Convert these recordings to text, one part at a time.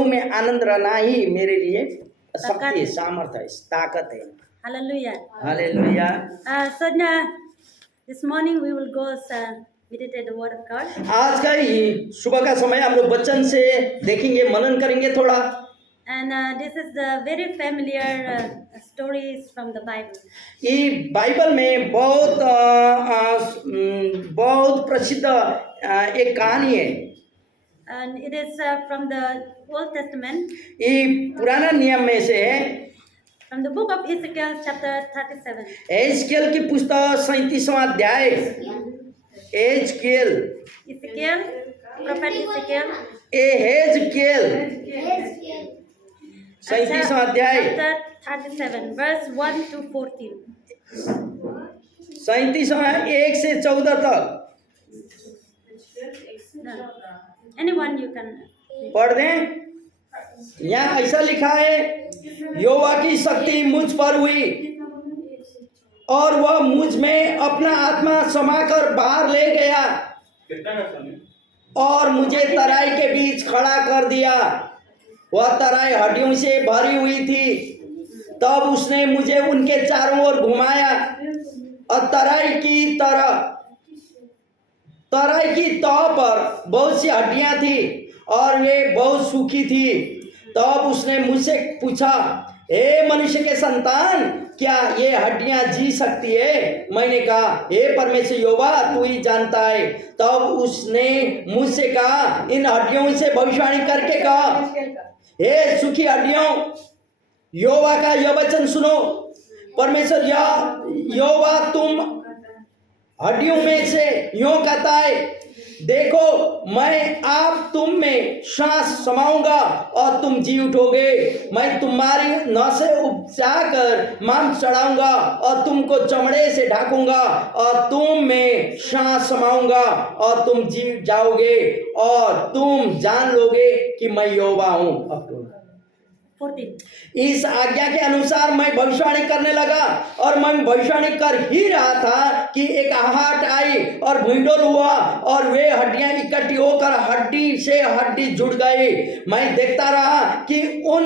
प्रभु में आनंद रहना ही मेरे लिए शक्ति है, सामर्थ है, ताकत है। Hallelujah. Hallelujah. So now, this morning we will go meditate the word of God. आज का ही सुबह का समय हम लोग वचन से देखेंगे, मनन करेंगे थोड़ा। And this is the very familiar stories from the Bible. ये बाइबल में बहुत प्रसिद्ध एक कहानी है। And it is from the Old Testament, ये पुराना नियम में से है। from the book of Ezekiel chapter 37. एजकेल की पुस्तक 37वां अध्याय। एजकेल, Prophet Ezekiel, एहेजकेल 37वां अध्याय chapter 37, verse 1 to 14. 37वां 1 से 14 तक No. Anyone you can. पढ़ दें। यहाँ ऐसा लिखा है, यहोवा की शक्ति मुझ पर हुई और वह मुझ में अपना आत्मा समाकर बाहर ले गया और मुझे तराई के बीच खड़ा कर दिया। वह तराई हड्डियों से भरी हुई थी। तब उसने मुझे उनके चारों ओर घुमाया और तराई की तह पर बहुत सी हड्डियां थी और वे बहुत सूखी थी। तब उसने मुझसे पूछा, हे मनुष्य के संतान, क्या ये हड्डियां जी सकती है? मैंने कहा, हे परमेश्वर यहोवा, तू ही जानता है। तब उसने मुझसे कहा, इन हड्डियों से भविष्यवाणी करके कहा, हे सूखी हड्डियों, यहोवा का यह वचन सुनो। परमेश्वर यहोवा तुम हड्डियों में से यूं कहता है, देखो मैं आप तुम में सांस समाऊंगा और तुम जी उठोगे। मैं तुम्हारी नसें उपजाकर मांस चढ़ाऊंगा और तुमको चमड़े से ढाकूंगा और तुम में सांस समाऊंगा और तुम जी जाओगे और तुम जान लोगे कि मैं यहोवा हूं। 14. इस आज्ञा के अनुसार मैं भविष्यवाणी करने लगा और मैं भविष्यवाणी कर ही रहा था कि एक आहट आई और भूंडोल हुआ और वे हड्डियां इकट्ठी होकर हड्डी से हड्डी जुड़ गई। मैं देखता रहा कि उन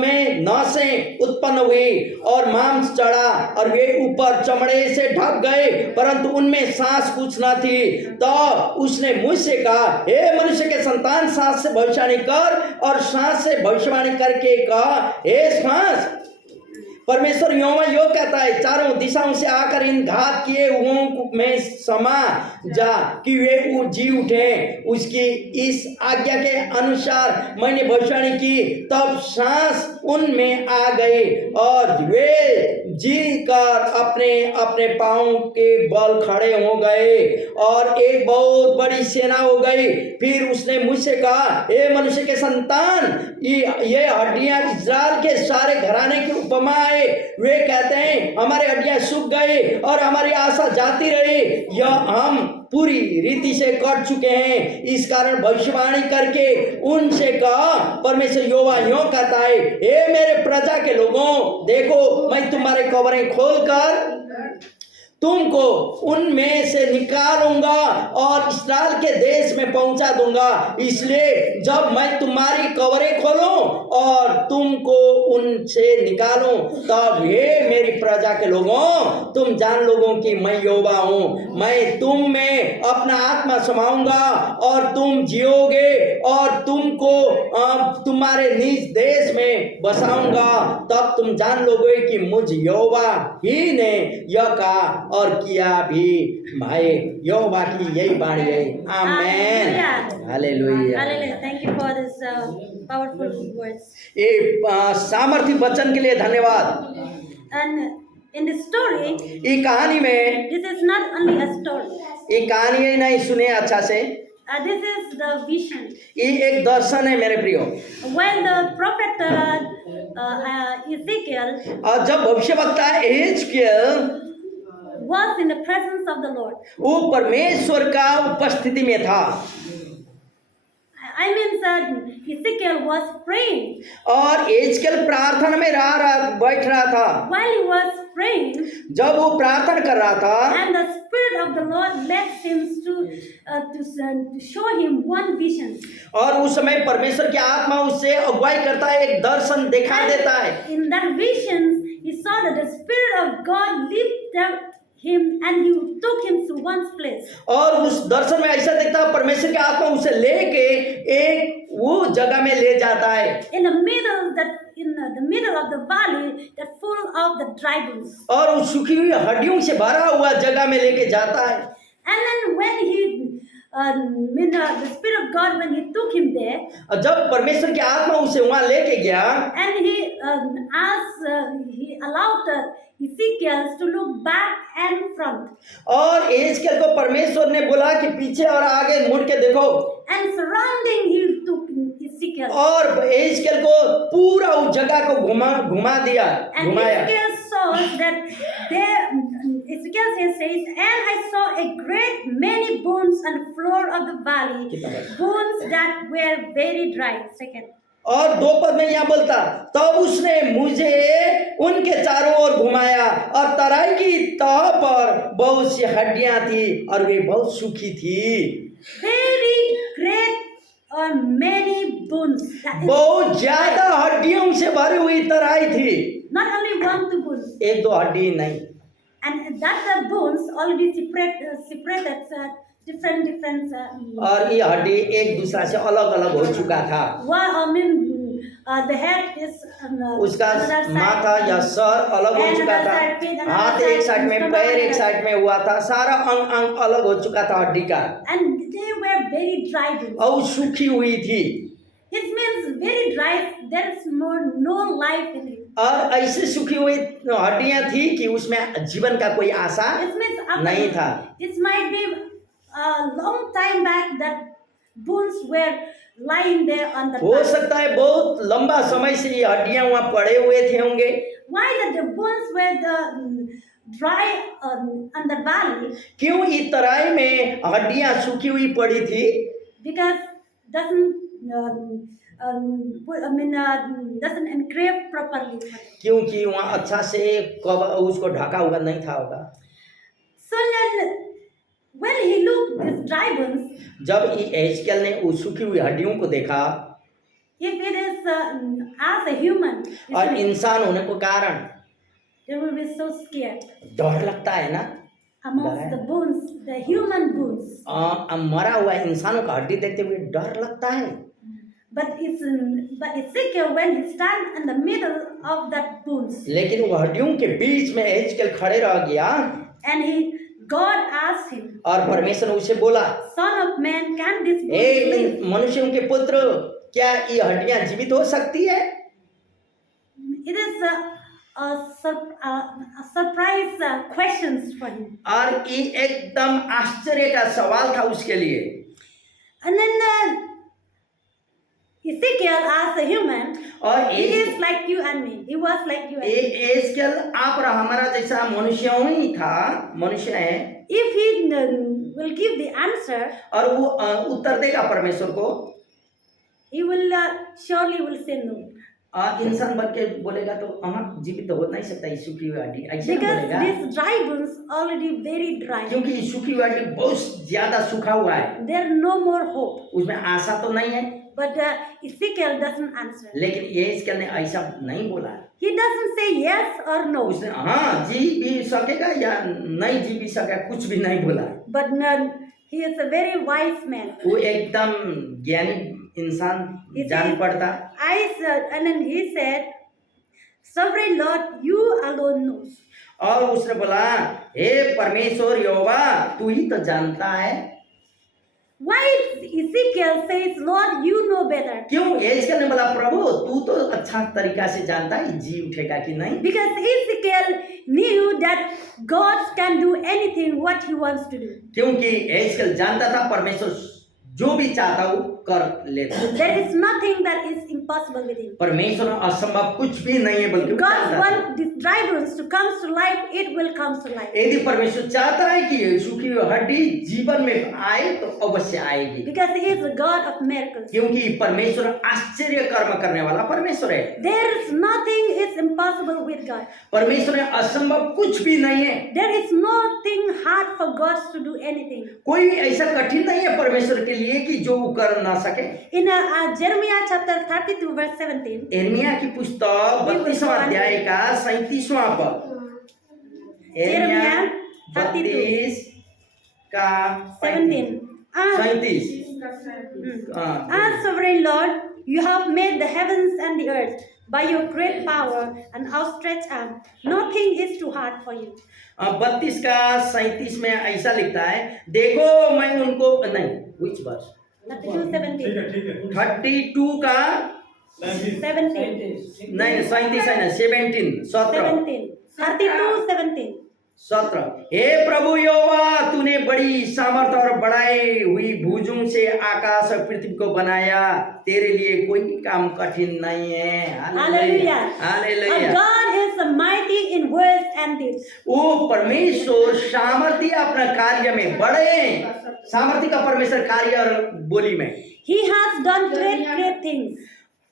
में नसें उत्पन्न हुई और मांस चढ़ा और वे ऊपर चमड़े से ढक गए, परंतु उनमें सांस कुछ न थी। तो उसने मुझसे कहा, हे मनुष्य के संतान, सांस से भविष्यवाणी कर। और सांस से भविष्यवाणी करके हे सांस, परमेश्वर यहोवा यो कहता है, चारों दिशाओं से आकर इन घात किए हुओं में समा जा कि वे जी उठे। उसकी इस आज्ञा के अनुसार मैंने भविष्यवाणी की। तब सांस उनमें आ गए और वे जी कर अपने अपने पांव के बल खड़े हो गए और एक बहुत बड़ी सेना हो गई। फिर उसने मुझसे कहा, हे मनुष्य के संतान, ये हड्डियां इस्राएल के सारे घराने की उपमा है। वे कहते हैं, हमारी हड्डियां सूख गई और हमारी आशा जाती रही, यह हम पूरी रीति से कट चुके हैं। इस कारण भविष्यवाणी करके उनसे कहा, परमेश्वर यहोवा यूं कहता है, हे मेरे प्रजा के लोगों, देखो मैं तुम्हारे कब्रें खोलकर तुमको उनमें से निकालूंगा और इस्राएल के देश में पहुंचा दूंगा। इसलिए जब मैं तुम्हारी कब्रें खोलूं और तुमको उनसे निकालूं, तब हे मेरी प्रजा के लोगों, तुम जान लोगों कि मैं यहोवा हूं। मैं तुम में अपना आत्मा समाऊंगा और तुम जियोगे और तुमको तुम्हारे निज देश में बसाऊंगा। तब तुम जान लोगे कि मुझ यहोवा ही ने यह कहा और किया भी। भाई यहोवा की यही वाणी है। आमेन, hallelujah. Hallelujah. Thank you for this powerful words. ये सामर्थी वचन के लिए धन्यवाद। And in this story, ये कहानी में, this is not only a story. ये कहानी ही नहीं, सुने अच्छा से, This is the vision. ये एक दर्शन है मेरे प्रियो। When the prophet Ezekiel और जब भविष्यवक्ता एहेजकेल was in the presence of the Lord, वो परमेश्वर का उपस्थिति में था। I mean, Ezekiel was praying. और एहेजकेल प्रार्थना में बैठ रहा था। While he was praying, जब वो प्रार्थना कर रहा था and the Spirit of the Lord led him to show him one vision. और उस समय परमेश्वर की आत्मा उससे अगुवाई करता है, एक दर्शन दिखा देता है। In that vision, he saw that the Spirit of God lifted him and he took him to one place. और उस दर्शन में ऐसा दिखता है परमेश्वर की आत्मा उसे लेके एक वो जगह में ले जाता है, In the middle of the valley that full of the dry bones. और उस सूखी हुई हड्डियों से भरा हुआ जगह में लेके जाता है। And then when the Spirit of God, when he took him there, और जब परमेश्वर की आत्मा उसे वहां लेके गया and he allowed Ezekiel to look back and front, और एजकेल को परमेश्वर ने बोला कि पीछे और आगे मुड़ के देखो, and surrounding he took Ezekiel. और एजकेल को पूरा उस जगह को घुमा दिया, And घुमाया। Ezekiel saw that Ezekiel says, and I saw a great many bones on the floor of the valley, bones that were very dry. Second. और दो पद में यहाँ बोलता, तब उसने मुझे उनके चारों ओर घुमाया और तराई की तह पर बहुत सी हड्डियां थी और वे बहुत सूखी थी। Very great or many bones. That is, बहुत ज्यादा हड्डियों से भरी हुई तराई थी, not only one, two bones. एक दो हड्डी नहीं। And that the bones already separated different. और ये हड्डी एक दूसरा से अलग अलग हो चुका था। The head is उसका another side. माथा या सर अलग हो And चुका another था, side, feet, another हाथ side, एक साइड में, stomach, पैर एक another साइड में हुआ था, सारा अंग अलग हो चुका था हड्डी का, And they were very dry bones. और सूखी हुई थी। It means very dry. There is no life in it. और ऐसे सूखी हुई हड्डियां थी कि उसमें जीवन का कोई आशा It means नहीं था। It might be a long time back that bones were lying there on the हो ground. सकता है बहुत लंबा समय से ये हड्डियां वहां पड़े हुए थे होंगे। Why that the bones were dry on the valley? क्यों इस तराई में हड्डियां सूखी हुई पड़ी थी? Because doesn't doesn't engrave properly. क्योंकि वहां अच्छा से उसको ढका हुआ नहीं था होगा। So then, when he looked these dry bones, जब एजकेल ने उस सूखी हुई हड्डियों को देखा, if it is as a human, और इंसान होने को कारण they will be so scared. डर लगता है ना, Amongst the bones, the human bones. मरा हुआ इंसानों का हड्डी देखते हुए डर लगता है। But Ezekiel, when he stand in the middle of that bones, लेकिन वो हड्डियों के बीच में एजकेल खड़े रह गया, and God asked him, और परमेश्वर ने उसे बोला, Son of man, can this bones live? मनुष्यों के पुत्र, क्या ये हड्डियां जीवित हो सकती है? It is a surprise questions for him. और ये एकदम आश्चर्य का सवाल था उसके लिए। And then Ezekiel asked a human, और he is like you and me. He was like you and me. एजकेल आप और हमारा जैसा मनुष्य ही था, मनुष्य है। If he will give the answer, और वो उत्तर देगा परमेश्वर को, he will surely will say no. इंसान बन के बोलेगा तो जीवित तो हो नहीं सकता ये सूखी हुई हड्डी, ऐसे Because बोलेगा, these dry bones already very dry. क्योंकि ये सूखी हुई हड्डी बहुत ज्यादा सूखा हुआ है, There no more hope. उसमें आशा तो नहीं है। But Ezekiel doesn't answer. लेकिन एजकेल ने ऐसा नहीं बोला, He doesn't say yes or no. उसने हाँ जी भी सकेगा या नहीं जी भी सकेगा, कुछ भी नहीं बोला। But he is a very wise man. वो एकदम ज्ञानी इंसान He जान said, पड़ता। and then he said, Sovereign Lord, you alone knows. और उसने बोला, हे परमेश्वर यहोवा, तू ही तो जानता है। Why Ezekiel says, Lord, you know better? क्यों एजकेल ने बोला, प्रभु तू तो अच्छा तरीका से जानता है जी उठेगा कि नहीं? Because Ezekiel knew that God can do anything what he wants to do. क्योंकि एजकेल जानता था परमेश्वर जो भी चाहता वो कर लेता। There is nothing that is impossible impossible with him. परमेश्वर में असंभव कुछ भी नहीं है, बल्कि If वो God जानता था। wants these dry bones to come to life, it will come to life. यदि परमेश्वर चाहता है कि ये सूखी हुई हड्डी जीवन में आए तो अवश्य आएगी, Because He is the God of miracles. क्योंकि परमेश्वर आश्चर्य कर्म करने वाला परमेश्वर है। There is nothing is impossible with God. परमेश्वर में असंभव कुछ भी नहीं है। There is nothing hard for God to do anything. कोई ऐसा कठिन नहीं है परमेश्वर के लिए कि जो वो कर ना सके। In Jeremiah chapter 32 verse 17, यिर्मयाह की पुस्तक 32वां अध्याय का 37वां पद। यिर्मयाह 32 का 17. 37। Sovereign Lord, you have made the heavens and the earth by your great power and outstretched arm. Nothing is too hard for you. 32 का 37 में ऐसा लिखता है, देखो मैं उनको नहीं, which verse? 32:17. 32 का 17. नहीं 37 है ना, 17 32:17. 17। हे प्रभु यहोवा, तूने बड़ी सामर्थ और बढ़ाई हुई भुजों से आकाश और पृथ्वी को बनाया, तेरे लिए कोई काम कठिन नहीं है। Hallelujah. Hallelujah. Our God is mighty in words and deeds. वो परमेश्वर सामर्थ्य अपना कार्य में बड़े सामर्थ्य का परमेश्वर कार्य और बोली में, He has done great things.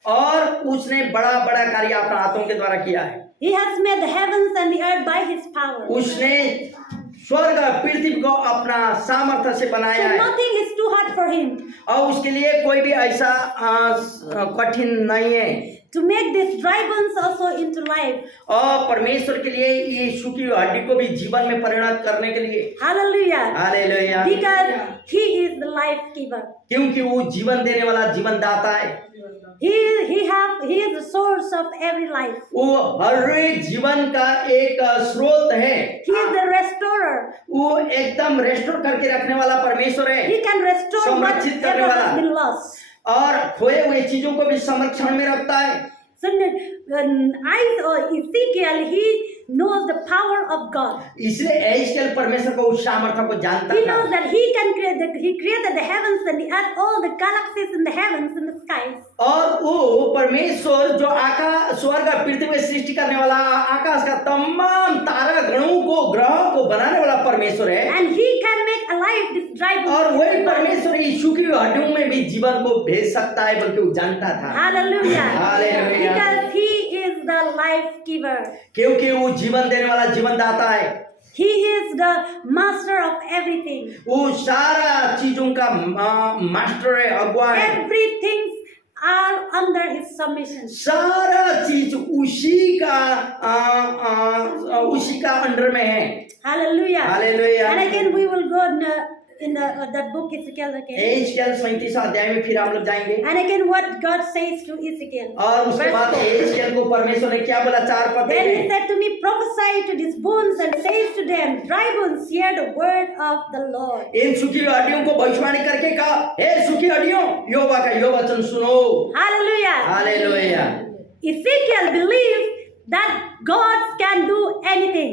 और उसने बड़ा बड़ा कार्य अपना हाथों के द्वारा किया है। He has made the heavens and the earth by His power. उसने स्वर्ग और पृथ्वी को अपना सामर्थ्य से बनाया So है, nothing is too hard for Him. और उसके लिए कोई भी ऐसा कठिन नहीं है। To make these dry bones also into life. और परमेश्वर के लिए ये सूखी हुई हड्डी को भी जीवन में परिणत करने के लिए, Hallelujah. Hallelujah, Because He is the life giver. क्योंकि वो जीवन देने वाला जीवन दाता है। He is the source of every life. वो हर एक जीवन का एक स्रोत है। He is the restorer. वो एकदम रेस्टोर करके रखने वाला परमेश्वर है, He can restore संरक्षित करने whatever वाला, has been lost. और खोए हुए चीजों को भी संरक्षण में रखता है। So Ezekiel, he knows the power of God. इसलिए एजकेल परमेश्वर को उस सामर्थ्य को जानता He था। knows that he created the heavens and the earth, all the galaxies in the heavens and the skies. और वो परमेश्वर जो आकाश स्वर्ग और पृथ्वी में सृष्टि करने वाला, आकाश का तमाम तारा गणों को ग्रहों को बनाने वाला परमेश्वर है। And he can make alive this dry bones. और वही परमेश्वर इस सूखी हुई हड्डियों में भी जीवन को भेज सकता है, बल्कि वो जानता था। Hallelujah. Hallelujah. Because he is the life giver. क्योंकि वो जीवन देने वाला जीवन दाता है। He is the master of everything. वो सारा चीजों का मास्टर है, अगुआ है। Everything are under his submission. सारा चीज उसी का अंडर में है। Hallelujah. Hallelujah. And again we will go in that book Ezekiel again. एजकेल 37 अध्याय में फिर हम लोग जाएंगे। And again what God says to Ezekiel. और उसके Verse बाद 4. एजकेल को परमेश्वर ने क्या बोला, 4 पद Then he में, said to me, prophesy to these bones and says to them, dry bones, hear the word of the Lord. इन सूखी हड्डियों को भविष्यवाणी करके कहा, हे सूखी हड्डियों, यहोवा का यो वचन सुनो। Hallelujah. Hallelujah. Ezekiel believed that God can do anything.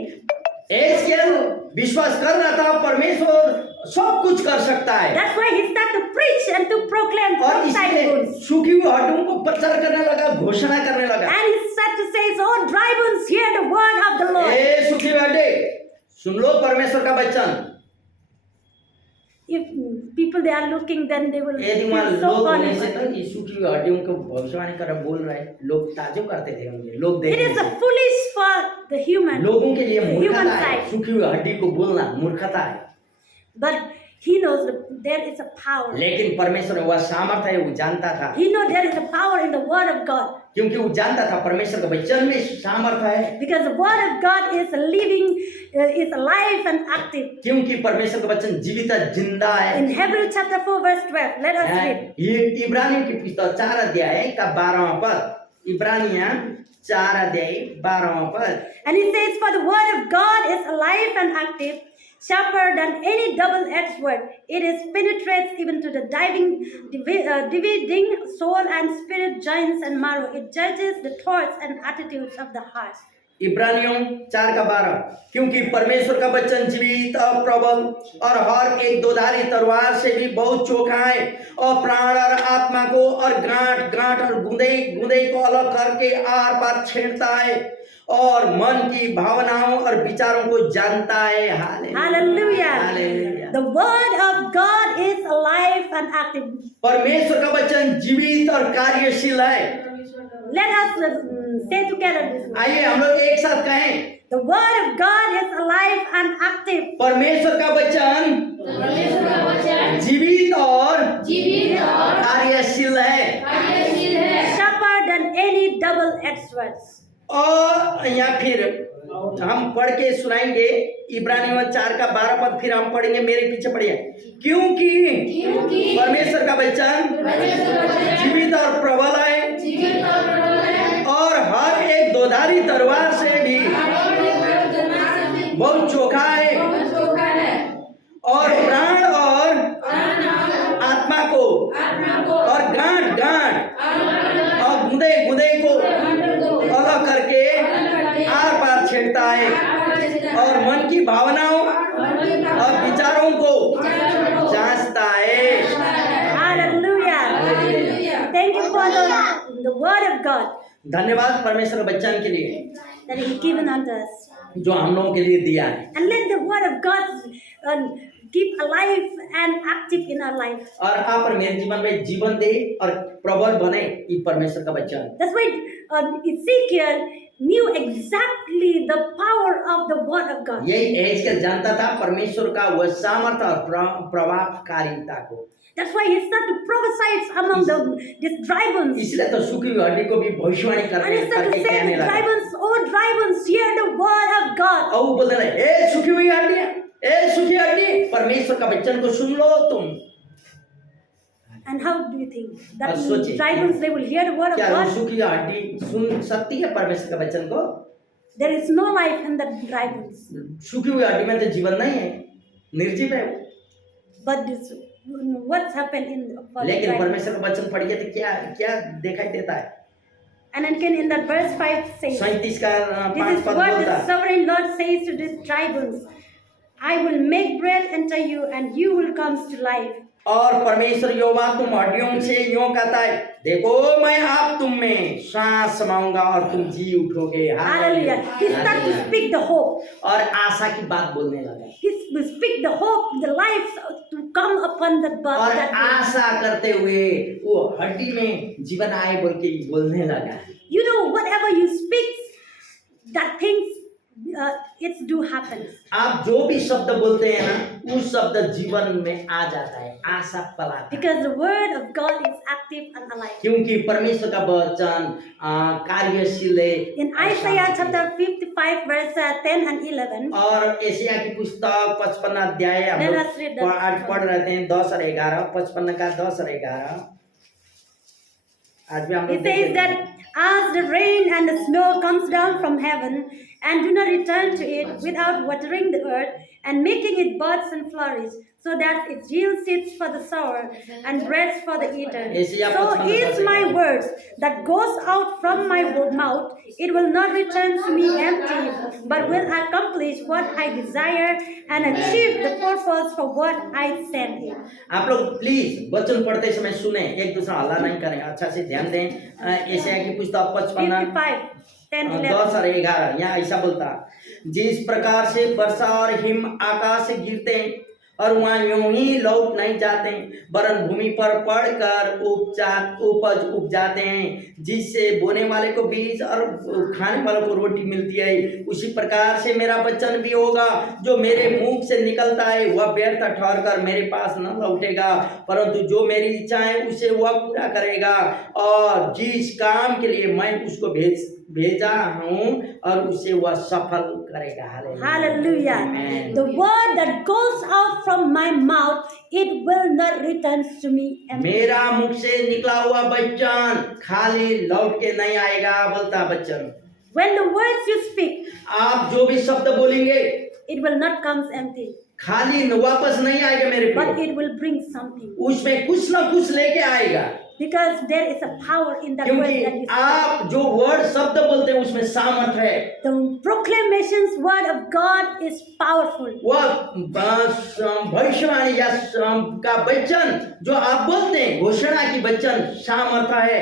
एजकेल विश्वास कर रहा था परमेश्वर सब कुछ कर सकता है, That's why he started to preach and to proclaim और from dry इसलिए bones. सूखी हुई हड्डियों को प्रचार करने लगा, घोषणा करने लगा, And he started to say, oh dry bones, hear the word of the Lord. ए सूखी हुई हड्डी, सुन लो परमेश्वर का वचन। If people they are looking, then they will यदि वहाँ feel so लोग होने funny. से तो ये सूखी हुई हड्डियों को भविष्यवाणी कर बोल रहे हैं, लोग ताज्जुब करते थे होंगे, लोग It देखते is a थे। foolish for the human. लोगों के लिए the human मूर्खता है, side. सूखी हुई हड्डी को बोलना मूर्खता है। But he knows that there is a power. लेकिन परमेश्वर वह सामर्थ्य है, वो जानता था, He knows there is a power in the word of God. क्योंकि वो जानता था परमेश्वर का वचन में सामर्थ्य है, Because the word of God is living, is alive and active. क्योंकि परमेश्वर का वचन जीवित है, जिंदा है। In Hebrews chapter 4 verse 12, let us read. ये इब्रानियों की पुस्तक 4 अध्याय का 12वां पद, इब्रानियां 4 अध्याय 12वां पद। And it says, for the word of God is alive and active, sharper than any double-edged sword. It is penetrates even to the dividing soul and spirit, joints and marrow. It judges the thoughts and attitudes of the heart. इब्रानियों 4:12 क्योंकि परमेश्वर का वचन जीवित और प्रबल और हर एक दोधारी तलवार से भी बहुत चोखा है और प्राण और आत्मा को और गांठ गांठ और गूंदे गूंदे को अलग करके आर पार छेड़ता है और मन की भावनाओं और विचारों को जानता है। Hallelujah. Hallelujah. The word of God is alive and active. परमेश्वर का वचन जीवित और कार्यशील है। Let us say together this word. आइए हम लोग एक साथ कहें, The word of God is alive and active. परमेश्वर का वचन जीवित और कार्यशील है Sharper than any double-edged sword. और या फिर हम पढ़ के सुनाएंगे इब्रानियों 4:12 फिर हम पढ़ेंगे, मेरे पीछे पढ़िए। क्योंकि परमेश्वर का वचन जीवित और प्रबल है और हर एक दोधारी तलवार से भी बहुत चोखा है और प्राण और आत्मा को और गांठ गांठ और गुदे गुदे को अलग करके आर पार छेड़ता है और मन की भावनाओं और विचारों को जांचता है। Hallelujah. Thank you for the word of God धन्यवाद परमेश्वर वचन के लिए that is given unto us. जो हम लोगों के लिए दिया है And let the word of God keep alive and active in our life. और आप और मेरे जीवन में जीवन दे और प्रबल बने ये परमेश्वर का वचन। That's why Ezekiel knew exactly the power of the word of God. यही एजकेल जानता था परमेश्वर का वह सामर्थ्य और प्रभावकारिता को। That's why he started to prophesy among these dry bones. इसलिए तो सूखी हुई हड्डी को भी भविष्यवाणी And करने he started करके to say, कहने the dry लगा। bones, oh dry bones, hear the word of God. और वो बोलने लगे, ए सूखी हुई हड्डी, ए सूखी हड्डी, परमेश्वर का वचन को सुन लो तुम। And how do you think that और सोचिए, dry bones they will hear the word of क्या वो God? सूखी हड्डी सुन सकती है परमेश्वर का वचन को? There is no life in the dry bones. सूखी हुई हड्डी में तो जीवन नहीं है, निर्जीव है वो। But this, what's happened in for the लेकिन dry bones? परमेश्वर का वचन पढ़िए तो क्या क्या दिखाई देता है? And again in that verse 5 says, 37 का this 5 is पद what बोलता the है। sovereign Lord says to these dry bones. I will make breath enter you and you will come to life. और परमेश्वर यहोवा तुम हड्डियों से यूं कहता है, देखो मैं आप तुम में सांस समाऊंगा और तुम जी उठोगे। Hallelujah. He started to speak the hope. और आशा की बात बोलने लगा He will speak the hope, the life to come upon the और that आशा करते हुए वो हड्डी में जीवन आए बोल के बोलने लगा। you know whatever you speak, that things it's do happens. आप जो भी शब्द बोलते हैं ना, उस शब्द जीवन में आ जाता है, आशा पलाता है। Because the word of God is active and alive. क्योंकि परमेश्वर का वचन कार्यशील है। In Isaiah chapter 55 verse 10 and 11. और एशिया की पुस्तक 55 अध्याय हम Let लोग us read that. आज पढ़ रहे थे 10 और 11, 55 का 10 और 11। आज भी हम It लोग says that as the rain and the snow comes down from heaven and do not return to it without watering the earth and making it buds and flourish, so that it yields seeds for the sower and bread for the eater. So is my words that goes out from my mouth. It will not return to me empty, but will accomplish what I desire and achieve the purpose for what I sent it. आप लोग please वचन पढ़ते समय सुने, एक दूसरा हल्ला नहीं करें, अच्छा से ध्यान दें। एशिया की पुस्तक 55 55, 10, 11. 10 और 11 यहाँ ऐसा बोलता, जिस प्रकार से वर्षा और हिम आकाश से गिरते हैं और वहाँ यूं ही लौट नहीं जाते, वरन भूमि पर पड़कर उपज उग जाते हैं, जिससे बोने वाले को बीज और खाने वालों को रोटी मिलती है, उसी प्रकार से मेरा वचन भी होगा जो मेरे मुंह से निकलता है। वह व्यर्थ ठहर कर मेरे पास न लौटेगा, परंतु जो मेरी इच्छा है उसे वह पूरा करेगा और जिस काम के लिए मैं उसको भेजा हूँ और उसे वह सफल करेगा। Hallelujah. The word that goes out from my mouth, it will not return to me empty. मेरा मुख से निकला हुआ वचन खाली लौट के नहीं आएगा, बोलता वचन। When the words you speak, आप जो भी शब्द बोलेंगे it will not come empty, खाली वापस नहीं आएगा मेरे but प्रिय, it will bring something. उसमें कुछ ना कुछ लेके आएगा। because there is a power in that word क्योंकि that you speak. आप जो वर्ड शब्द बोलते हैं उसमें सामर्थ है। The proclamations word of God is powerful. वह भविष्यवाणी या का वचन जो आप बोलते हैं, घोषणा की वचन सामर्थ है।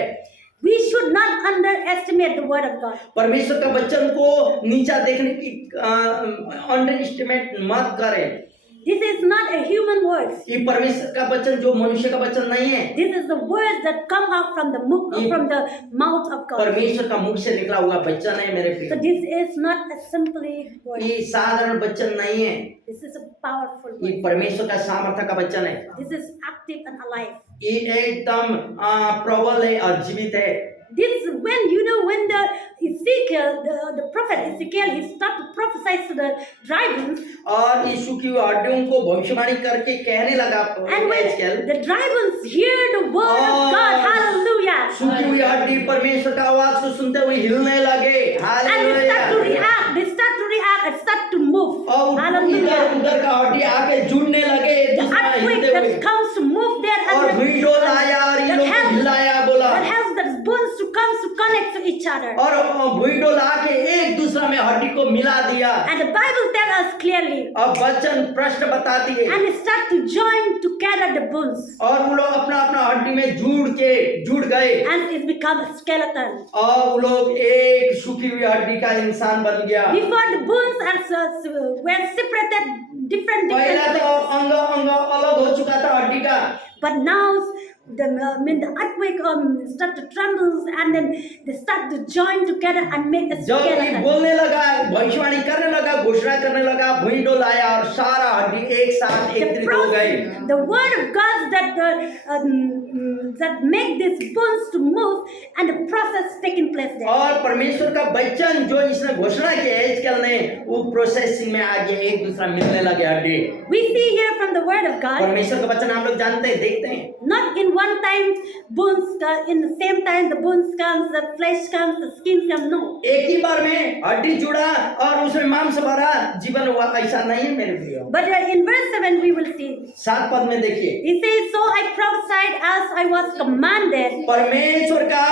We should not underestimate the word of God. परमेश्वर का वचन को नीचा देखने की अंडर एस्टिमेट मत करें। This is not a human word. ये परमेश्वर का वचन जो मनुष्य का वचन नहीं है, This is the words that come out from the mouth of God. परमेश्वर का मुख से निकला हुआ वचन है मेरे So प्रिय। this is not a simply word. ये साधारण वचन नहीं है, This is a powerful ये word. परमेश्वर का सामर्थ्य का वचन है। This is active and alive. ये एकदम प्रबल है और जीवित है। This when the Ezekiel, the prophet Ezekiel, he started to prophesy to the dry bones. और यीशु की हड्डियों को भविष्यवाणी करके कहने लगा And when the dry bones hear the word of God, hallelujah, सूखी हुई हड्डी परमेश्वर का आवाज को सुनते हुए हिलने लगे। and they start to react and start to move. Hallelujah. उधर का हड्डी आके जुड़ने लगे, The earthquake that comes to move there और and विंडोज आया और ये लोग हिलाया बोला, that helps the bones to come to connect to each other. और विंडोज आके एक दूसरा में हड्डी को मिला दिया। And the Bible tells us clearly. अब वचन प्रश्न बताती है, And they start to join together the bones. और वो लोग अपना अपना हड्डी में जुड़ गए, And it become a skeleton. और वो लोग एक सूखी हुई हड्डी का इंसान बन गया। Before the bones were separated different पहला तो places. अंग अलग हो चुका था हड्डी का, But now the earthquake start to tremble and then they start to join together and make a जब ये skeleton. बोलने लगा, भविष्यवाणी करने लगा, घोषणा करने लगा, भूइंडोल आया और सारा हड्डी एक साथ एकत्रित हो गई। The word of God that make these bones to move and the process taking place there. और परमेश्वर का वचन जो इसने घोषणा किया है, इसके ने वो प्रोसेसिंग में आगे एक दूसरा मिलने लगे हड्डी। We see here from the word of God, परमेश्वर का वचन हम लोग जानते हैं, देखते हैं। not in one time bones in the same time the bones comes, the flesh comes, the skin comes. No. एक ही बार में हड्डी जुड़ा और उसमें मांस भरा, जीवन हुआ, ऐसा नहीं है मेरे प्रियो। But in verse 7 we will see. 7 पद में देखिए, He says, so I prophesied as I was commanded, परमेश्वर का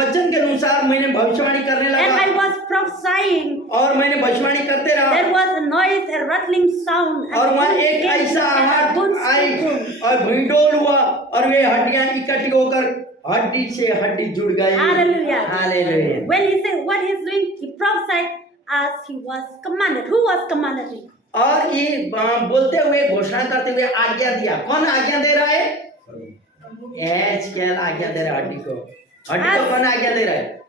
वचन के अनुसार मैंने भविष्यवाणी करने and लगा I was prophesying. और मैंने भविष्यवाणी करते रहा, There was a noise, a rattling sound, and और वहाँ bones एक came ऐसा together, आहट bones आई to bones. और भूइंडोल हुआ और वे हड्डियां इकट्ठी होकर हड्डी से हड्डी जुड़ गई। Hallelujah. Hallelujah. When he said what he's doing, he prophesied as he was commanded. Who was commanded him? और ये बोलते हुए, घोषणा करते हुए आज्ञा दिया। कौन आज्ञा दे रहा है? एचकेल आज्ञा दे रहा है हड्डी को। हड्डी को कौन आज्ञा दे रहा है?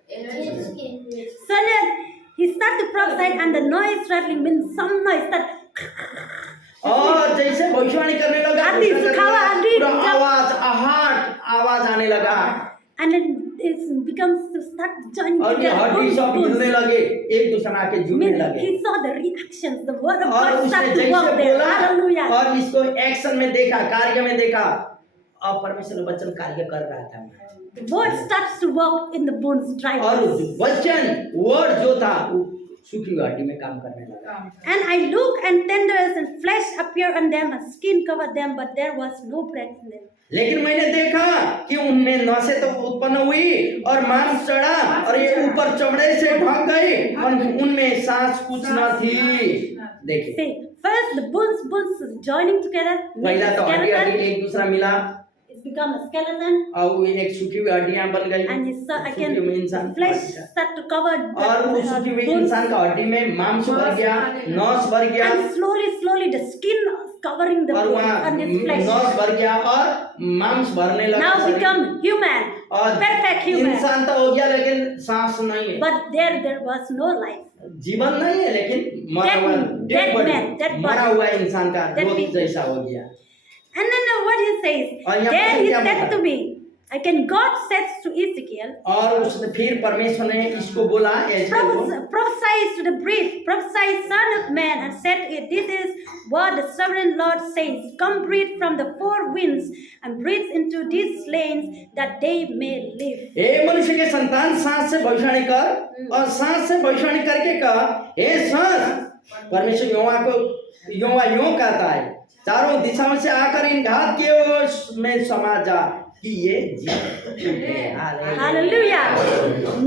So then he started to prophesy, and the noise rattling means some noise that और जैसे भविष्यवाणी करने लगा, हड्डी सुखावा, हड्डी पूरा जब- आवाज आने लगा and then it becomes to start joining और ये together. हड्डी bones, सब bones. मिलने लगे, एक दूसरे में आके जुड़ने Mean, लगे। he saw the reactions, the word of और God उसने started to जैसे work there. बोला Hallelujah. और इसको एक्शन में देखा, कार्य में देखा, और परमेश्वर का वचन कार्य कर रहा था। The word starts to work in the bones, dry और bones. वचन वर्ड जो था वो सूखी हुई हड्डी में काम करने लगा। And I looked, and tenderness and flesh appeared on them, and skin covered them, but there was no breath in them. लेकिन मैंने देखा कि उनमें नसें तो उत्पन्न हुई और मांस चढ़ा और ये ऊपर चमड़े से ढक गई और उनमें सांस कुछ न थी। देखिए, See, first the bones joining together, make पहला a तो हड्डी skeleton. एक दूसरा मिला It's become a skeleton, और वो एक सूखी हुई हड्डियां बन गई। and it's सूखी हुई इंसान again flesh start to cover और वो the सूखी हुई bones, इंसान का हड्डी में मांस भर गया, नस भर गया and slowly the skin covering the और bones वहाँ and its flesh. नस भर गया और मांस भरने लगा। Now become human, और perfect human. इंसान तो हो गया लेकिन सांस नहीं है, But there was no life. जीवन नहीं है, लेकिन मरा Dead- हुआ dead man, dead body. मरा हुआ इंसान का Dead रोग people. जैसा हो गया। And then what he says, और यहाँ then पर he क्या said बोला? to me, again God says to Ezekiel, और उसने फिर परमेश्वर ने इसको बोला, एजकेल को, prophesy to the breed, prophesy son of man, and said it, this is what the sovereign Lord says, come breathe from the four winds and breathe into these slains that they may live. हे मनुष्य के संतान, सांस से भविष्यवाणी कर और सांस से भविष्यवाणी करके कहा, हे सांस, परमेश्वर यहोवा यूं कहता है, चारों दिशाओं से आकर इन घात किए में समा जा, कि ये जीवित है। Hallelujah.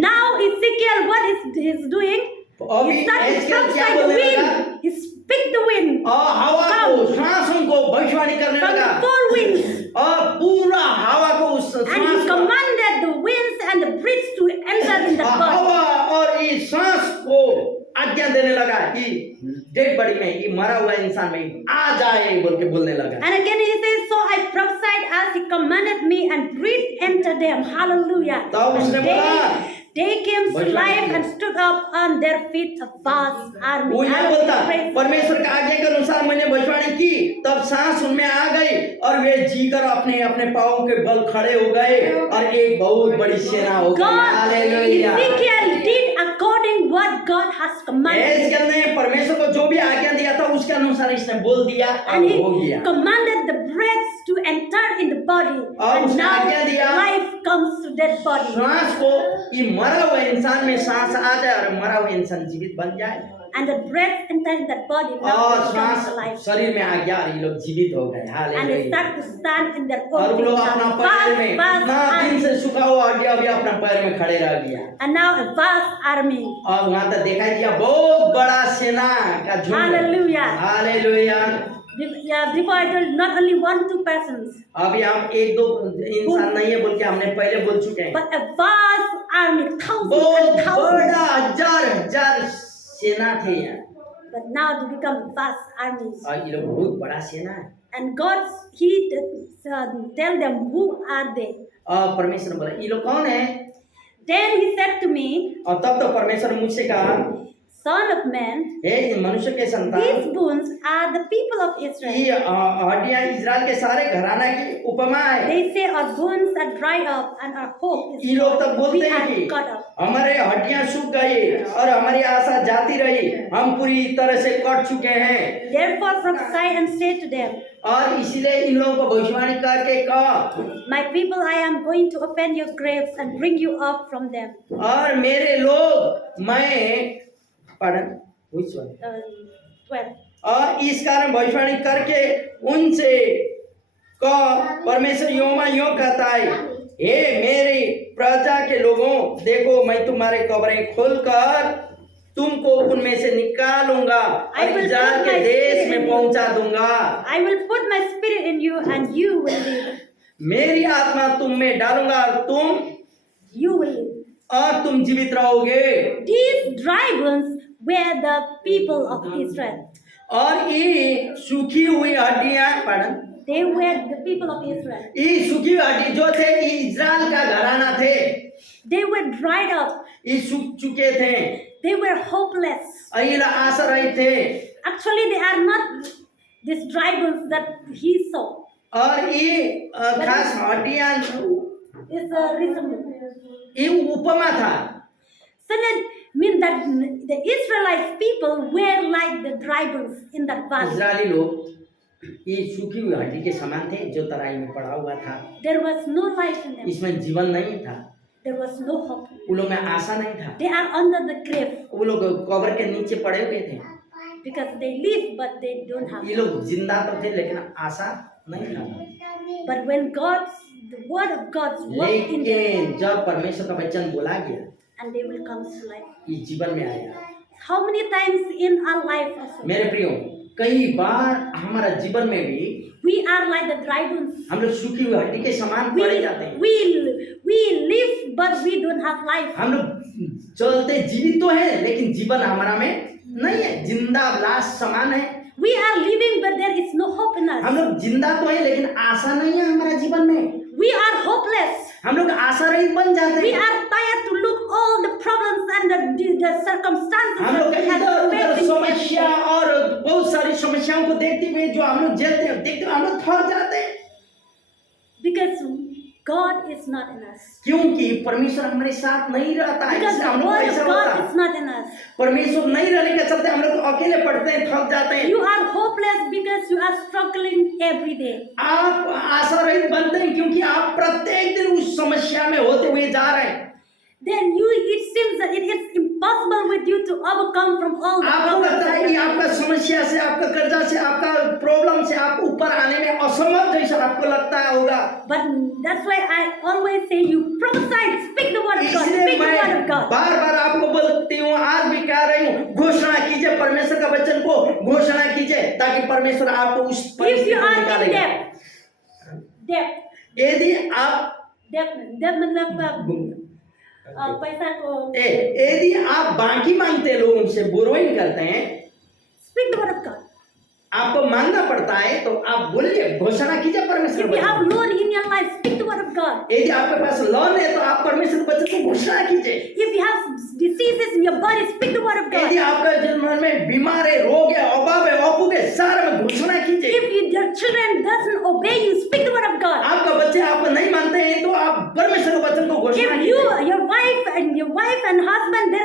Now Ezekiel, what is he's doing? अभी He started to एजकेल क्या prophesy the बोलने लगा? wind. He speak the wind और हवा को, सांसों को भविष्यवाणी करने from लगा the four winds, और पूरा हवा को उस and he सांस को, commanded the winds and the breeze to enter in the body. हवा और इस सांस को आज्ञा देने लगा कि डेड बॉडी में, ये मरा हुआ इंसान में आ जाए बोल के बोलने लगा। And again he says, so I prophesied as he commanded me, and breathed entered them. Hallelujah. तब And उसने बोला, they came to भविष्यवाणी life की। and stood up on their feet, a vast army. वो ये बोलता, Praise परमेश्वर का आज्ञा के अनुसार मैंने भविष्यवाणी की, तब सांस उनमें आ गई और वे जीकर अपने अपने पांवों के बल खड़े हो गए और एक बहुत बड़ी सेना हो गई। God, hallelujah. Ezekiel did according what God has commanded. एजकेल ने परमेश्वर को जो भी आज्ञा दिया था उसके अनुसार इसने बोल दिया और And he हो गया। commanded the breath to enter in the body. और And उसने now आज्ञा दिया, life comes to that body. सांस को, ये मरा हुआ इंसान में सांस आ जाए और मरा हुआ इंसान जीवित बन जाए And the breath entered in that body. और Now it becomes सांस alive. शरीर में आ गया और ये लोग जीवित हो गए। And they hallelujah. start to stand in their और own वो लोग feet. अपना Now, पैर vast, में, vast इतना दिन army. से सूखा हुआ हड्डियां अभी अपना पैर में खड़े रह गया And now a vast army. और वहां तक दिखाई दिया बहुत बड़ा सेना का झुंड। Hallelujah. Hallelujah. Yeah, before I told not only 1-2 persons, अभी हम एक दो इंसान नहीं है बोल के हमने पहले बोल चुके हैं। but a vast army, thousands बहुत and thousands. बड़ा हजार हजार सेना थे यहाँ But now they become vast armies. और ये लोग बहुत बड़ा सेना है। And God, He tell them who are they. और परमेश्वर ने बोला ये लोग कौन है? Then He said to me, और तब तो परमेश्वर ने मुझसे कहा, Son of man, हे मनुष्य के संतान, these bones are the people of Israel. ये हड्डियां इजराइल के सारे घराना की उपमा है। They say our bones are dried up and our hope is ये लोग तब we बोलते हैं are कि cut up. हमारे हड्डियां सूख गई और हमारी आशा जाती रही, हम पूरी तरह से कट चुके हैं। Therefore prophesy and say to them, और इसीलिए इन लोगों को भविष्यवाणी करके कहा, My people, I am going to open your graves and bring you up from them. और मेरे लोग, मैं pardon, which one? 12. और इस कारण भविष्यवाणी करके उनसे कहा, परमेश्वर योमा यो कहता है, हे मेरी प्रजा के लोगों, देखो मैं तुम्हारे कब्रें खोलकर तुमको उनमें से निकालूंगा और इस्राएल के देश में पहुंचा दूंगा। I will put my spirit in you and you will live. मेरी आत्मा तुम में डालूंगा और You will live. तुम जीवित रहोगे। These dry bones were the people of Israel. और ये सूखी हुई हड्डियां, pardon, They were the people of Israel. ये सूखी हुई हड्डी जो थे ये इस्राएल का घराना थे, They were dried up. ये सूख चुके थे They were hopeless. और ये आशा रहित थे। Actually, they are not these dry bones that he saw. और ये खास हड्डियां It's a resemblance. ये उपमा था। So that means that the Israelite people were like the dry bones in that valley. इस्राएली लोग ये सूखी हुई हड्डी के समान थे जो तराई में पड़ा हुआ था। There was no life in them. इसमें जीवन नहीं था, There was no hope. उन लोग में आशा नहीं था। They are under the grave वो लोग कब्र के नीचे पड़े हुए थे। because they live but they don't have. ये लोग जिंदा तो थे लेकिन आशा नहीं था। But when the word of God worked in them, लेकिन जब परमेश्वर का वचन बोला गया, and they will come to life. ये जीवन में आया। How many times in our life also? मेरे प्रियो, कई बार हमारा जीवन में भी We are like the dry bones. हम लोग सूखी हुई हड्डी के समान पड़े जाते हैं। We live but we don't have life. हम लोग चलते जीवित तो है लेकिन जीवन हमारा में नहीं है, जिंदा लाश समान है। We are living but there is no hope in us. हम लोग जिंदा तो है लेकिन आशा नहीं है हमारा जीवन में। We are hopeless. हम लोग आशा रहित बन जाते We हैं। are tired to look all the problems and the circumstances हम that लोग we have इधर उधर facing every समस्या day. और बहुत सारी समस्याओं को देखते हुए जो हम लोग झेलते हैं, देखते हुए हम लोग थक जाते हैं, Because God is not in us. क्योंकि परमेश्वर हमारे साथ नहीं रहता है। Because इसलिए the हम लोग word ऐसा of होता God है। is not in us. परमेश्वर नहीं रहने के चलते हम लोग अकेले पड़ते हैं, थक जाते हैं। You are hopeless because you are struggling every day. आप आशा रहित बनते हैं क्योंकि आप प्रत्येक दिन उस समस्या में होते हुए जा रहे हैं। Then it seems that it is impossible with you to overcome from all the आपको problems. लगता है कि आपका समस्या से, आपका कर्जा से, आपका प्रॉब्लम से आप ऊपर आने में असमर्थ जैसा आपको लगता होगा। But that's why I always say you prophesy, speak the word of God, इसलिए speak the word मैं of God. बार बार आपको बोलती हूँ, आज भी कह रही हूँ, घोषणा कीजिए परमेश्वर का वचन को, घोषणा कीजिए ताकि परमेश्वर आपको उस If परिस्थिति you से are in निकालेगा। debt, यदि आप debt मतलब पैसा को यदि आप बाकी मांगते हैं, लोगों से बोरोइंग करते हैं, speak the word of God. आपको मांगना पड़ता है तो आप बोलिए, घोषणा कीजिए परमेश्वर If you have वचन। loan in your life, speak the word of God. यदि आपके पास लोन है तो आप परमेश्वर वचन को घोषणा कीजिए। If you have diseases in your body, speak the word of God. यदि आपका जीवन में बीमार है, रोग है, अभाव है, अपुग है, सारे में घोषणा कीजिए। If your children doesn't obey you, speak the word of God. आपका बच्चे आपको नहीं मानते हैं तो आप परमेश्वर के वचन को घोषणा If you, कीजिए। your wife and husband,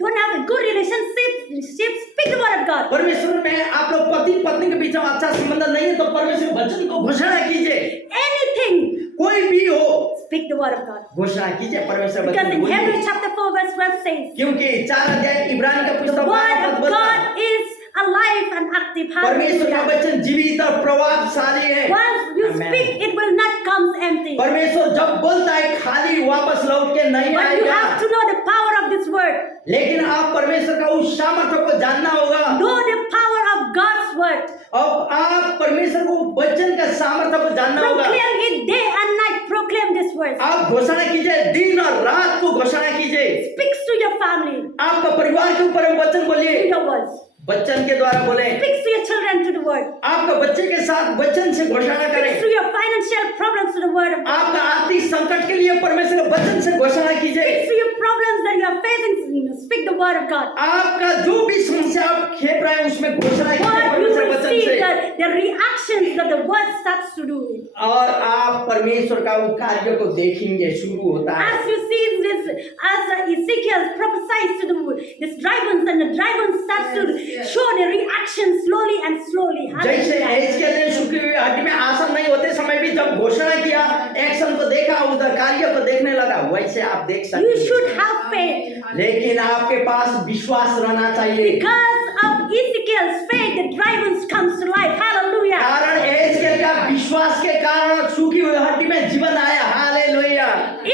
don't have a good relationship, speak the word of God. परमेश्वर में आप लोग पति पत्नी के बीच में अच्छा संबंध नहीं है तो परमेश्वर के वचन को घोषणा कीजिए। Anything, कोई भी हो, speak the word of God. घोषणा कीजिए परमेश्वर Because वचन in बोलिए। Hebrews chapter 4 verse 12 says, क्योंकि 4 अध्याय इब्रानी का the पुस्तक word of बोलता है, God is alive and active. परमेश्वर का Hallelujah. वचन जीवित और प्रभावशाली है। Once you Amen. speak, it will not come empty. परमेश्वर जब बोलता है खाली वापस लौट के नहीं But you आएगा। have to know the power of this word. लेकिन आप परमेश्वर का उस सामर्थ्य को जानना होगा। Know the power of God's word. अब आप परमेश्वर को वचन का सामर्थ्य को जानना होगा। Proclaim it day and night. Proclaim this word. आप घोषणा कीजिए, दिन और रात को घोषणा कीजिए। Speaks to your family. आपका परिवार के ऊपर वचन बोलिए, Through your words. वचन के द्वारा बोले। Speaks to your children to the word. आपका बच्चे के साथ वचन से घोषणा Speaks करें। to your financial problems to the word of God. आपका आर्थिक संकट के लिए परमेश्वर के वचन से घोषणा कीजिए। Speaks to your problems that you are facing. Speak the word of God. आपका जो भी समस्या आप खेप रहे हैं उसमें घोषणा कीजिए What you परमेश्वर will वचन see से। the reactions that the word starts to do. और आप परमेश्वर का वो कार्य को देखेंगे, शुरू होता है। As you see this, as Ezekiel prophesies to this dragons, and the dragon starts to show the reaction slowly and slowly. जैसे Hallelujah. एजकेल ने सूखी हुई हड्डी में आसन नहीं होते समय भी जब घोषणा किया, एक्शन को देखा, उधर कार्य को देखने लगा, वैसे आप देख सकते You हैं। should have faith. लेकिन आपके पास विश्वास रहना चाहिए। Because of Ezekiel's faith, the dragons comes to life. Hallelujah. कारण एजकेल का विश्वास के कारण सूखी हुई हड्डी में जीवन आया। Hallelujah.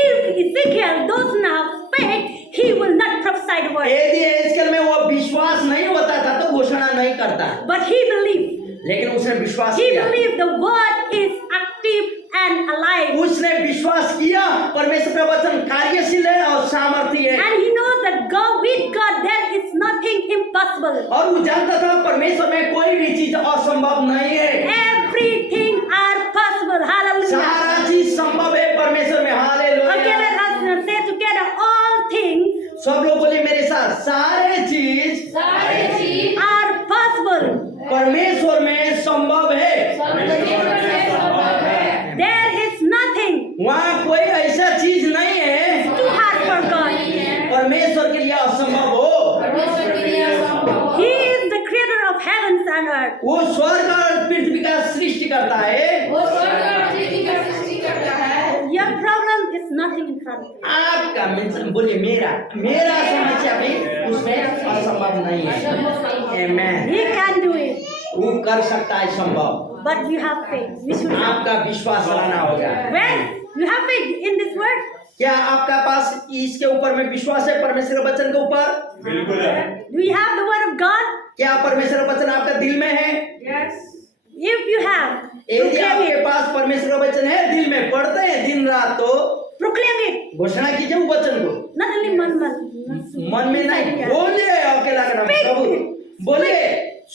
If Ezekiel doesn't have faith, he will not prophesy the word. यदि एजकेल में वो विश्वास नहीं होता था तो घोषणा नहीं करता, But he believed. लेकिन उसने विश्वास He किया। believed the word is active and alive. उसने विश्वास किया परमेश्वर का वचन कार्यशील है और सामर्थी है। And he knows that God, with God there is nothing impossible. और वो जानता था परमेश्वर में कोई भी चीज असंभव नहीं है। Everything are possible. Hallelujah. सारा चीज संभव है परमेश्वर में। Okay, hallelujah. let us say together all things सब लोग बोले मेरे साथ, सारे चीज are possible. परमेश्वर में संभव है। There is nothing वहाँ कोई ऐसा चीज नहीं है too hard for God. परमेश्वर के लिए असंभव हो। He is the creator of heavens and earth. वो स्वर्ग और पृथ्वी का सृष्टि करता है। Your problem is nothing in front of you. आपका मेंशन बोलिए, मेरा समस्या भी उसमें असंभव नहीं है। आमेन। He can do it. वो कर सकता है संभव। But you have faith. You should have. आपका विश्वास रहना होगा। When you have faith in this word, क्या आपका पास इसके ऊपर में विश्वास है, परमेश्वर के वचन के ऊपर? बिल्कुल है। do you have the word of God? क्या परमेश्वर का वचन आपका दिल में है? If you have, यदि proclaim आपके it. पास परमेश्वर का वचन है, दिल में पढ़ते हैं दिन रात, तो Proclaim it. घोषणा कीजिए वो वचन को। Not only man. मन में नहीं, बोलिए अकेला का नाम Speak. प्रभु। बोलिए,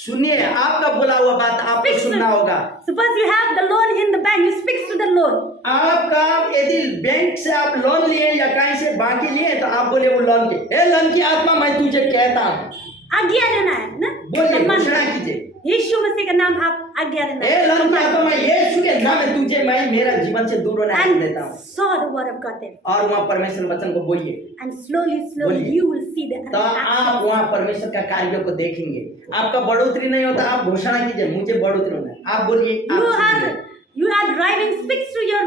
सुनिए, आपका बोला हुआ बात आपको Speak. सुनना होगा। Suppose you have the loan in the bank, you speak to the loan. आपका यदि बैंक से आप लोन लिए या कहीं से बाकी लिए तो आप बोले वो लोन के, ए लोन की आत्मा मैं तुझे कहता हूँ, आज्ञा देना है ना? बोलिए, सम्मान। घोषणा कीजिए। यीशु मसीह का नाम आप आज्ञा देना ए है। लोन की आत्मा मैं यीशु के नाम में तुझे मैं मेरा जीवन से दूर होने नहीं देता And हूँ। saw the word of God there. और वहाँ परमेश्वर वचन को बोलिए, And slowly बोलिए। you will see the तो आप action. वहाँ परमेश्वर का कार्य को देखेंगे। आपका बढ़ोतरी नहीं होता, आप घोषणा कीजिए मुझे बढ़ोतरी होना है। आप बोलिए, आप सुनिए। You are driving, speaks to your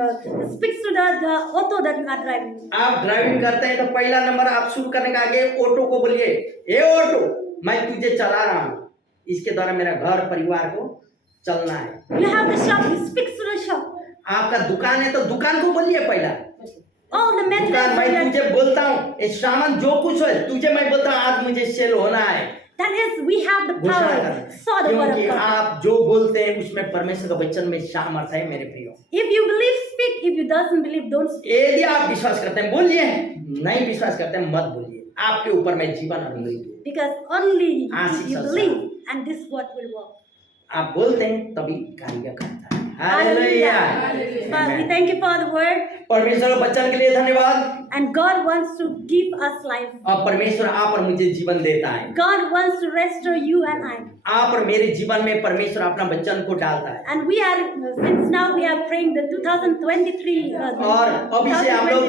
speaks to the auto that you are driving. आप ड्राइविंग करते हैं तो पहला नंबर आप शुरू करने के आगे ऑटो को बोलिए, ए ऑटो मैं तुझे चला रहा हूँ, इसके द्वारा मेरा घर परिवार को चलना है। You have the shop, you speak to the shop. आपका दुकान है तो दुकान को बोलिए पहला, All the दुकान maintenance मैं that you तुझे बोलता हूँ, ये सामान जो कुछ है तुझे मैं बोलता हूँ आज मुझे सेल होना है, that is, we have the घोषणा power. करना, So the word क्योंकि of God. आप जो बोलते हैं उसमें परमेश्वर का वचन में सामर्थ्य है मेरे प्रियो। If you believe, speak. If you doesn't believe, don't speak. यदि आप विश्वास करते हैं बोलिए, नहीं विश्वास करते हैं मत बोलिए, आपके ऊपर मैं जीवन अनुभवी हूँ। Because only Ashish if you और believe, and this word will work. आप बोलते हैं तभी कार्य करता है। Hallelujah. Hallelujah. Father, we thank you for the word. परमेश्वर के वचन के लिए धन्यवाद। And God wants to give us life. और परमेश्वर आप और मुझे जीवन देता है, God wants to restore you and I. आप और मेरे जीवन में परमेश्वर अपना वचन को डालता है। And we are, since now we are praying the 2023. और अभी से हम लोग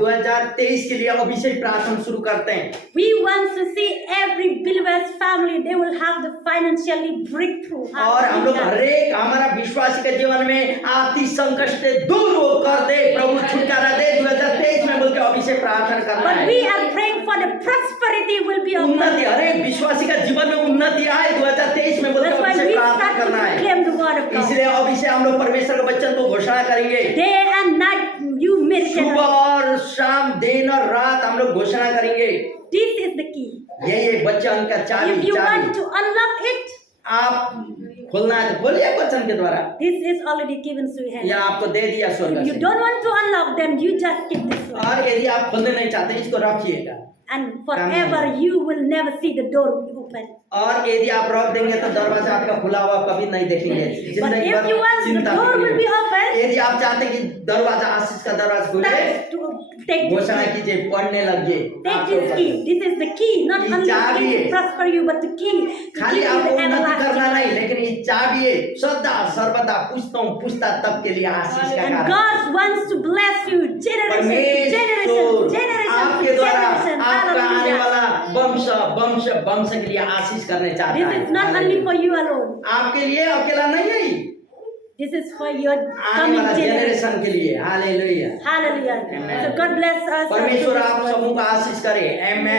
2023 के लिए अभी से प्रार्थना शुरू करते हैं। We want to see every believer's family, they will have the financially breakthrough. और हम लोग हरेक हमारा विश्वासी के जीवन में आर्थिक संकट से दूर हो कर दे, प्रभु छुटकारा दे 2023 में बोल के अभी से प्रार्थना करना But है। we are praying for the prosperity will be upon उन्नति, us. हरेक विश्वासी का जीवन में उन्नति आए 2023 में बोल के That's why अभी से we प्रार्थना start to करना है। proclaim the word of God. इसलिए अभी से हम लोग परमेश्वर के वचन को घोषणा करेंगे। Day and night you meditate. सुबह और शाम, दिन और रात हम लोग घोषणा करेंगे। This is the key. ये वचन का If you want चाबी to unlock it, आप खोलना है तो खोलिए वचन के द्वारा, this is already given to you. या आपको दे दिया स्वर्ग If you से। don't want to unlock, then you just keep this one. और यदि आप खोलने नहीं चाहते इसको रखिएगा, And forever you will never see the door be open. और यदि आप रख देंगे तो दरवाजा आपका खुला हुआ कभी नहीं देखेंगे। But जिंदगी if भर you want the चिंता door will be करिए। open, यदि आप चाहते हैं कि दरवाजा आशीष का दरवाजा खुले, start to take this घोषणा key. कीजिए, पढ़ने लगिए। Take this key. This is the key, not ये only the चाबी key है। to prosper you, but the key to खाली give you आपको the उन्नति everlasting करना नहीं, life. लेकिन ये चाबी है सदा सर्वदा पुछता तक के लिए आशीष का And कारण। God wants to bless you generation, generation, परमेश्वर generation, आपके द्वारा generation. आपका आने Hallelujah. वाला वंश के लिए आशीष करने चाहता This है। is not only for you alone. आपके लिए अकेला नहीं है, This is for your आने coming वाला generation. जनरेशन के लिए। Hallelujah. Hallelujah. Amen. So God bless us. परमेश्वर आप सबों को आशीष करे। आमेन।